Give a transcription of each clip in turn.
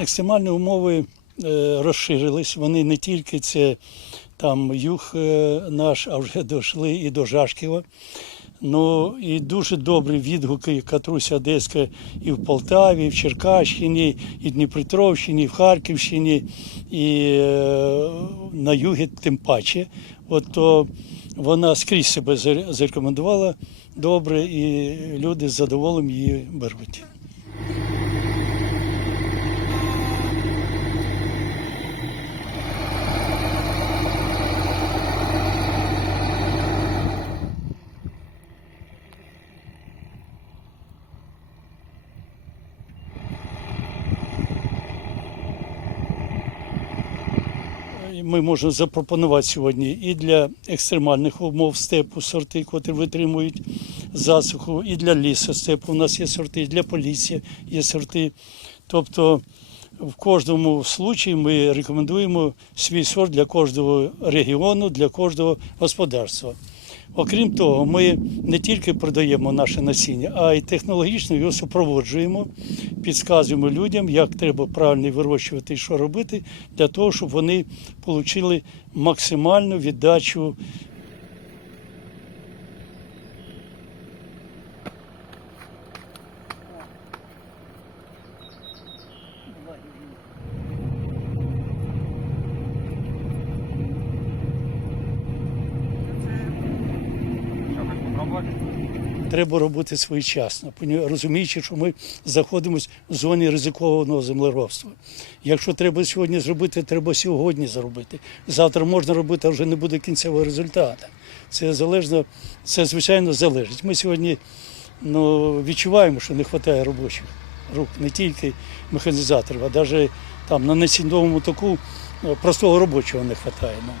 Екстремальні умови е, розширились. Вони не тільки це там юг е, наш, а вже дійшли і до Жашківа. Ну і дуже добрі відгуки Катруся Одеська і в Полтаві, і в Черкащині, і в Дніпропетровщині, і в Харківщині, і е, на югі тим паче. От то вона скрізь себе зарекомендувала добре, і люди з задоволенням її беруть. Ми можемо запропонувати сьогодні і для екстремальних умов степу сорти, котрі витримують засуху, і для лісу степу. У нас є сорти, і для поліції є сорти. Тобто в кожному випадку ми рекомендуємо свій сорт для кожного регіону, для кожного господарства. Окрім того, ми не тільки продаємо наше насіння, а й технологічно його супроводжуємо, підказуємо людям, як треба правильно вирощувати і що робити, для того, щоб вони отримали максимальну віддачу. Що, Треба робити своєчасно, розуміючи, що ми знаходимося в зоні ризикованого землеробства. Якщо треба сьогодні зробити, треба сьогодні зробити. Завтра можна робити, а вже не буде кінцевого результату. Це залежно, це звичайно залежить. Ми сьогодні ну, відчуваємо, що не вистачає робочих рук, не тільки механізаторів, а навіть там на несіньовому таку ну, простого робочого не вистачає. Ну,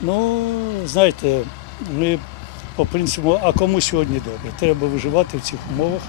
ну знаєте, ми по принципу, а кому сьогодні добре? Треба виживати в цих умовах.